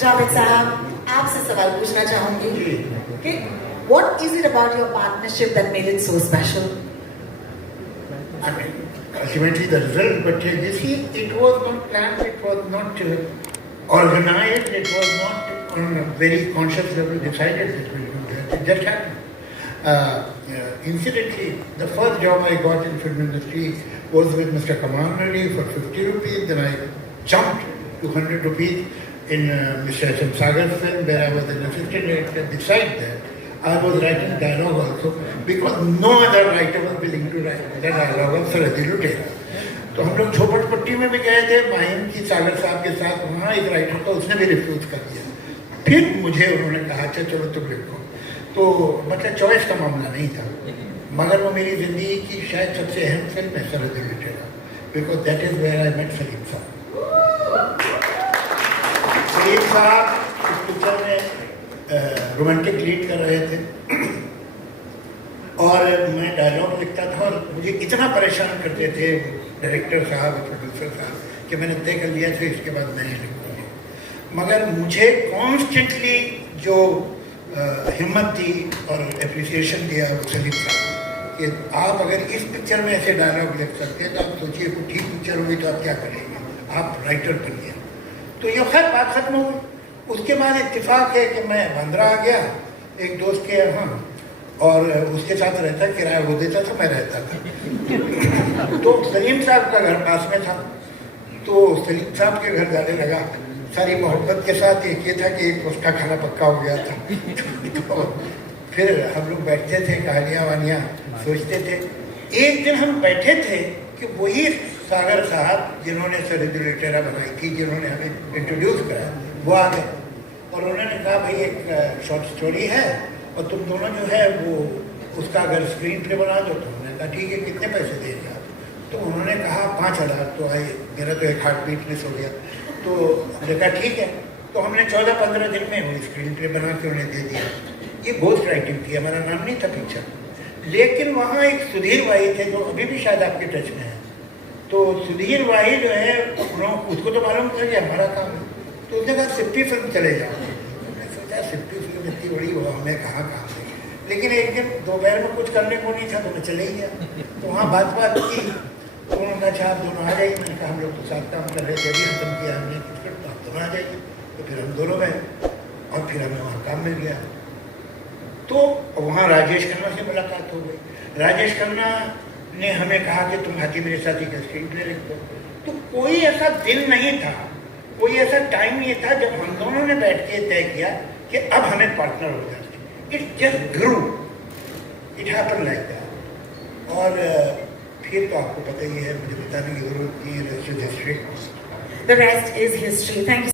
जावेद साहब, आपसे सवाल पूछना चाहूंगी कि what is it about your partnership that made it so special? I mean, ultimately the result, but you see, it was not planned, it was not organized, it was not on a very conscious level decided that we will do that. It just happened. Incidentally, the first job I got in film industry was with Mr. Kamal Reddy for 50 rupees, then I jumped to 100 rupees in Mr. S.M. Sagar's film where I was an assistant director. Besides that, I was writing dialogue also because no other writer was willing to write the dialogue of सरहदी लुटेरा. तो हम लोग झोपड़पट्टी में भी गए थे माहिम की सागर साहब के साथ. वहाँ एक राइटर था, उसने भी रिफ्यूज कर दिया. फिर मुझे उन्होंने कहा अच्छा चलो तुम लिखो. तो मतलब चॉइस का मामला नहीं था, मगर वो मेरी जिंदगी की शायद सबसे अहम फिल्म है Sarhadi Lutera, because that is where I met Salim sahab. Salim साहब इस पिक्चर में रोमांटिक लीड कर रहे थे और मैं डायलॉग लिखता था और मुझे इतना परेशान करते थे डायरेक्टर साहब और प्रोड्यूसर साहब कि मैंने तय कर लिया था इसके बाद नहीं लिखूंगी. मगर मुझे कॉन्स्टेंटली जो हिम्मत दी और एप्रिसिएशन दिया वो सलीम साहब कि आप अगर इस पिक्चर में ऐसे डायलॉग लिख सकते हैं तो आप सोचिए कोई ठीक पिक्चर होगी तो आप क्या करेंगे, आप राइटर बनिए. तो ये खैर बात खत्म हो गई. उसके बाद इत्तेफाक है कि मैं बांद्रा आ गया एक दोस्त के यहाँ और उसके साथ रहता, किराया वो देता था, मैं रहता था. तो सलीम साहब का घर पास में था, तो सलीम साहब के घर जाने लगा सारी मोहब्बत के साथ. एक ये था कि एक उसका खाना पक्का हो गया था. तो फिर हम लोग बैठते थे, कहानियाँ वानियाँ सोचते थे. एक दिन हम बैठे थे कि वही सागर साहब जिन्होंने सरहदी लुटेरा बनाई थी, जिन्होंने हमें इंट्रोड्यूस कराया, वो आ गए और उन्होंने कहा भाई एक शॉर्ट स्टोरी है और तुम दोनों जो है वो उसका अगर स्क्रीन प्ले बना दो. तो उन्होंने कहा ठीक है, कितने पैसे देंगे आप? तो उन्होंने कहा 5,000. तो आई मेरा तो एक हार्ट बीट मिस हो गया. तो हमने कहा ठीक है. तो हमने 14-15 दिन में वो स्क्रीन प्ले बना के उन्हें दे दिया. ये घोस्ट राइटिंग थी, हमारा नाम नहीं था पिक्चर. लेकिन वहाँ एक सुधीर भाई थे जो अभी भी शायद आपके टच में है. तो सुधीर भाई जो है उसको तो मालूम था कि हमारा काम है. तो उसने कहा सिप्पी फिल्म चले जाओ. हमने सोचा सिप्पी फिल्म इतनी बड़ी हो, हमें कहाँ काम है. लेकिन एक दिन दोपहर में कुछ करने को नहीं था तो मैं चले ही गया. तो वहाँ बात की तो उन्होंने कहा अच्छा आप दोनों आ जाइए. मैंने कहा हम लोग तो साथ काम कर रहे थे, अभी खत्म किया हमने टिकट, तो आप दोनों आ जाइए. तो फिर हम दोनों गए और फिर हमें वहाँ काम मिल गया. तो वहाँ राजेश खन्ना से मुलाकात हो गई. राजेश खन्ना ने हमें कहा कि तुम हाथी मेरे साथ ही स्क्रीन प्ले लिख दो. तो कोई ऐसा दिन नहीं था, कोई ऐसा टाइम नहीं था जब हम दोनों ने बैठ के तय किया कि अब हमें पार्टनर हो जाए. It just grew, it happen like that. और फिर तो आपको पता ही है, मुझे बताने की जरूरत नहीं है. The rest is history. Thank you.